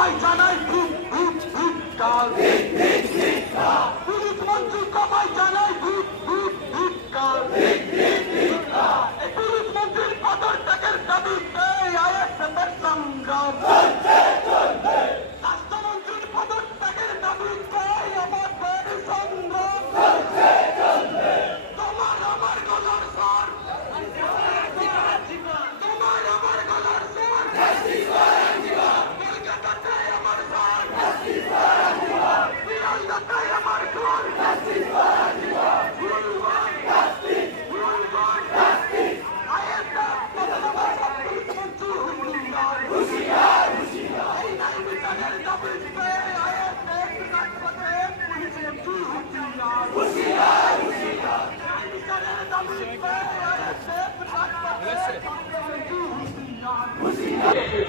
সবাই জানাই পুলিশ মন্ত্রী সবাই জানাই পুলিশ মন্ত্রীর পদত্যাগের দাবিতে আইএসএফের সংগ্রাম, স্বাস্থ্যমন্ত্রীর পদত্যাগের দাবিতে আমাদের সংগ্রাম, তোমার আমার গলার স্বর, তোমার আমার গলার স্বর, কলকাতায় আমার স্বর, বিরাজদাতায় আমার স্বর,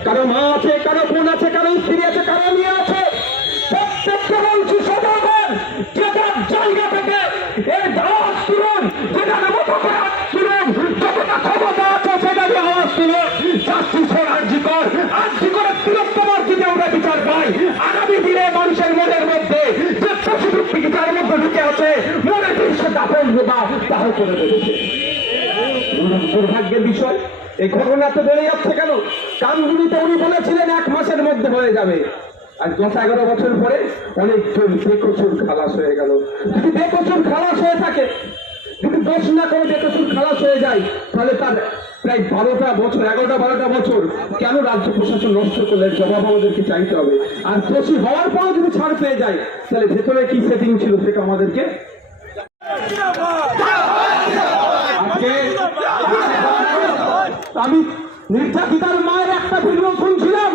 কারো মা আছে, কারো বোন আছে, কারো স্ত্রী আছে, কারো মেয়ে আছে, প্রত্যেকটা বলছি সদাগর যেটার জায়গা থেকে এর আওয়াজ তুলুন, যেটার মতো করে তুলুন, যতটা ক্ষমতা আছে সেটা দিয়ে আওয়াজ তুলুন। জাস্টিস ফর আরজিকর, আরজিকরের তিলোত্তমার যদি আমরা বিচার পাই, আগামী দিনে মানুষের মনের মধ্যে যে পশুবিচার মধ্যে ঢুকে আছে, মনে দৃশ্য দাপন বা দাহ করে ফেলেছে। দুর্ভাগ্যের বিষয়, এই ঘটনা তো বেড়ে যাচ্ছে কেন? কানগুলিতে উনি বলেছিলেন 1 মাসের মধ্যে হয়ে যাবে, আর 10-11 বছর পরে অনেকজন বেকসুর খালাস হয়ে গেল। যদি বেকসুর খালাস হয়ে থাকে, যদি দোষ না করে বেকসুর খালাস হয়ে যায়, তাহলে তার প্রায় 11-12 বছর কেন রাজ্য প্রশাসন নষ্ট করলে জবাব আমাদেরকে চাইতে হবে। আর দোষী হওয়ার পর যদি ছাড় পেয়ে যায়, তাহলে ভেতরে কি সেটিং ছিল সেটা আমাদেরকে আমি নির্যাতিতার মায়ের একটা ভিডিও শুনছিলাম,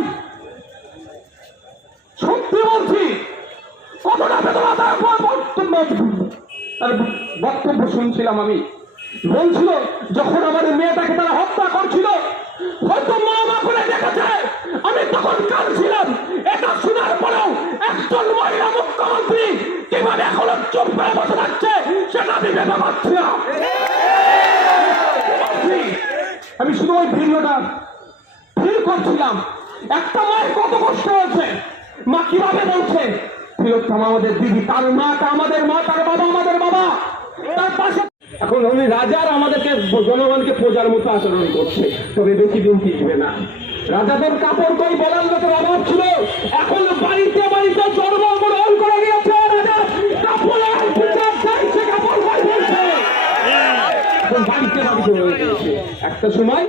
সত্যি বলছি কতটা বেদনা তার বক্তব্য শুনছিলাম। আমি বলছিল যখন আমাদের মেয়েটাকে তারা হত্যা করছিল, হয়তো মা মা করে দেখেছে, আমি তখন কাঁদছিলাম। এটা শোনার পরেও একজন মহিলা মুখ্যমন্ত্রী কিভাবে এখনো চুপ করে বসে থাকছে সেটা আমি ভেবে পাচ্ছি না। আমি শুধু ওই ভিডিওটা ফিল করছিলাম, একটা মায়ের কত কষ্ট হয়েছে, মা কিভাবে বলছে তিলোত্তমা আমাদের দিদি, তার মাটা আমাদের মা, তার বাবা আমাদের বাবা, তার পাশে এখন উনি রাজার আমাদেরকে জনগণকে প্রজার মতো আচরণ করছে, তবে বেশি দিন টিকবে না। রাজাদের কাপড় কই বলার লোকের অভাব ছিল, এখন বাড়িতে বাড়িতে জন্মগ্রহণ করে গিয়েছে রাজা কাপড়ে কাপড় কই বলছে, বাড়িতে বাড়িতে হয়ে গেছে। একটা সময়